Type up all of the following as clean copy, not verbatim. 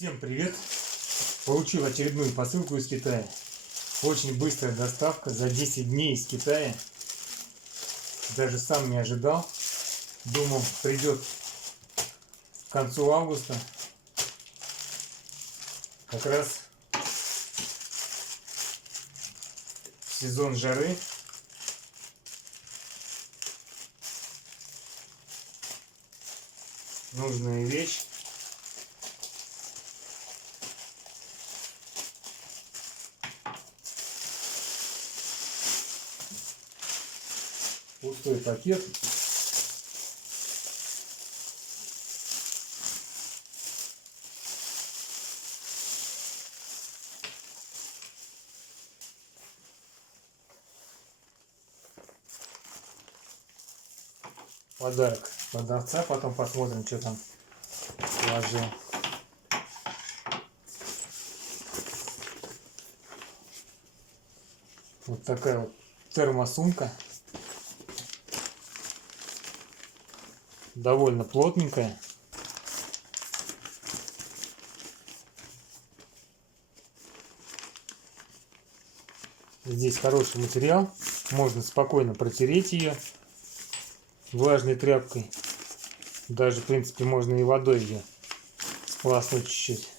Всем привет! Получил очередную посылку из Китая. Очень быстрая доставка за 10 дней из Китая. Даже сам не ожидал. Думал, придет к концу августа. Как раз в сезон жары. Нужная вещь. Пустой пакет. Подарок продавца. Потом посмотрим, что там положил. Вот такая вот термосумка. Довольно плотненькая. Здесь хороший материал. Можно спокойно протереть ее влажной тряпкой. Даже, в принципе, можно и водой ее сполоснуть чуть-чуть.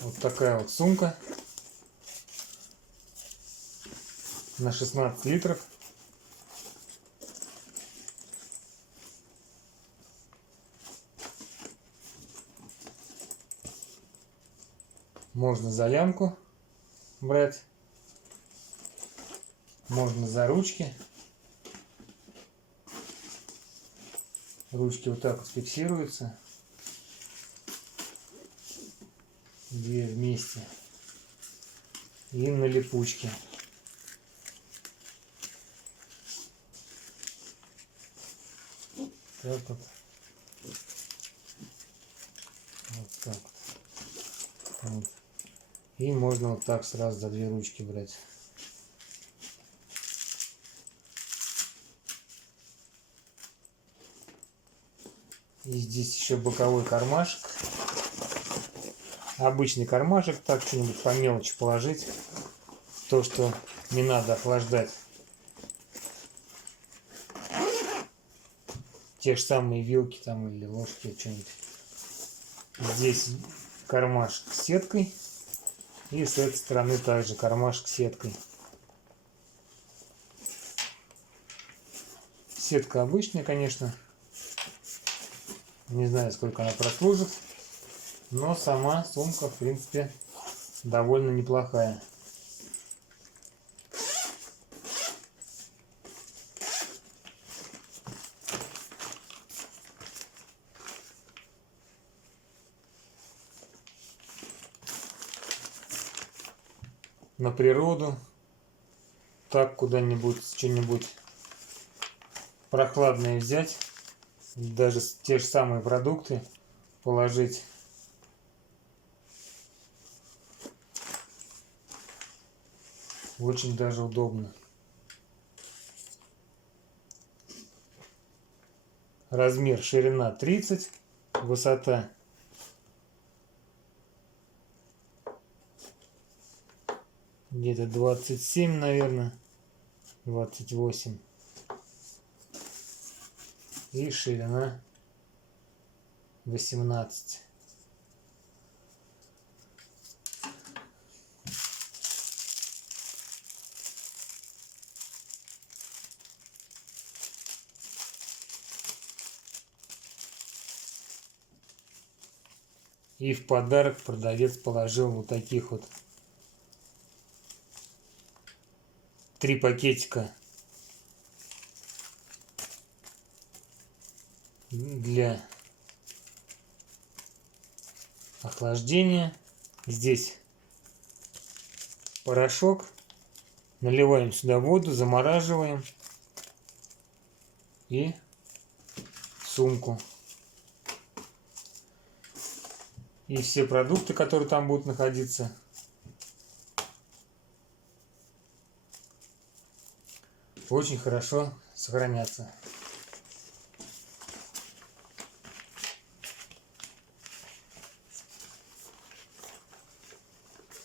Вот такая вот сумка на 16 литров. Можно за лямку брать, можно за ручки. Ручки вот так вот фиксируются. Две вместе. И на липучке. Так вот. Вот так вот. Вот. И можно вот так сразу за две ручки брать. И здесь еще боковой кармашек. Обычный кармашек, так что-нибудь по мелочи положить. То, что не надо охлаждать. Те же самые вилки там или ложки, что-нибудь. Здесь кармашек с сеткой. И с этой стороны также кармашек с сеткой. Сетка обычная, конечно. Не знаю, сколько она прослужит. Но сама сумка, в принципе, довольно неплохая. На природу. Так куда-нибудь, что-нибудь прохладное взять. Даже те же самые продукты положить. Очень даже удобно. Размер ширина 30, высота где-то 27, наверное, 28. И ширина 18. И в подарок продавец положил вот таких вот 3 пакетика для охлаждения. Здесь порошок. Наливаем сюда воду, замораживаем и в сумку. И все продукты, которые там будут находиться, очень хорошо сохранятся.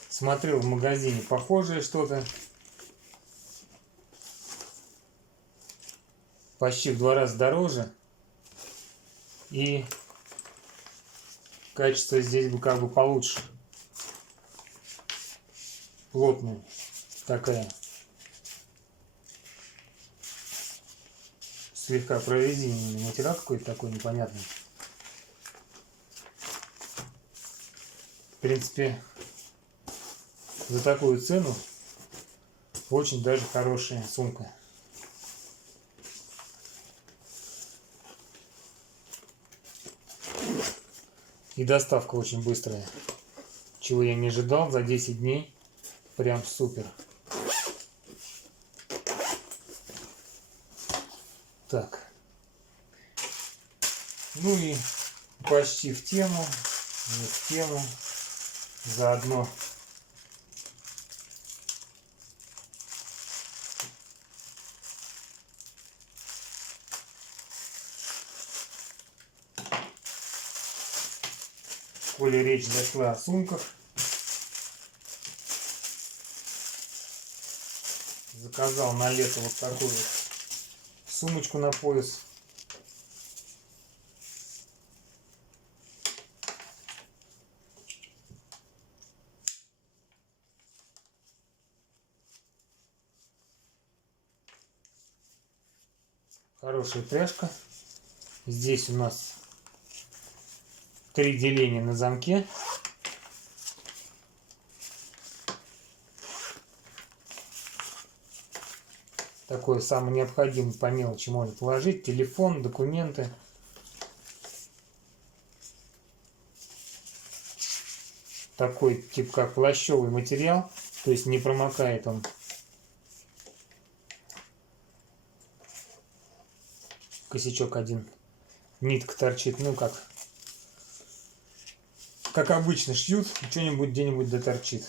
Смотрел в магазине похожее что-то. Почти в 2 раза дороже. И качество здесь бы как бы получше. Плотная такая. Слегка прорезиненный материал какой-то такой непонятный. В принципе, за такую цену очень даже хорошая сумка. И доставка очень быстрая, чего я не ожидал. За 10 дней прям супер. Так, ну и почти в тему, не в тему, заодно коли речь зашла о сумках, заказал на лето вот такую вот сумочку на пояс. Хорошая пряжка. Здесь у нас 3 деления на замке. Такое самое необходимое по мелочи можно положить. Телефон, документы. Такой тип как плащевый материал. То есть не промокает он. Косячок один. Нитка торчит. Ну как обычно шьют. Что-нибудь где-нибудь доторчит.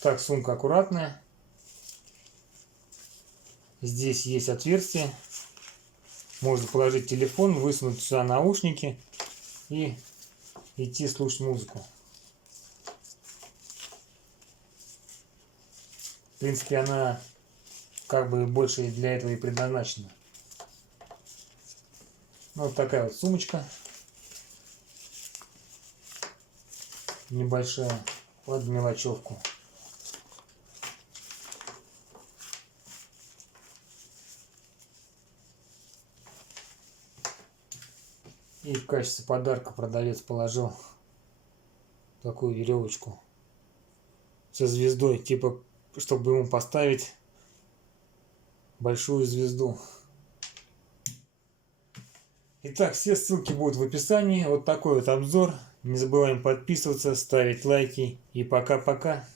Так, сумка аккуратная. Здесь есть отверстие. Можно положить телефон, высунуть сюда наушники и идти слушать музыку. В принципе, она как бы больше для этого и предназначена. Вот такая вот сумочка. Небольшая, под мелочевку. И в качестве подарка продавец положил такую веревочку со звездой, типа, чтобы ему поставить большую звезду. Итак, все ссылки будут в описании. Вот такой вот обзор. Не забываем подписываться, ставить лайки. И пока-пока.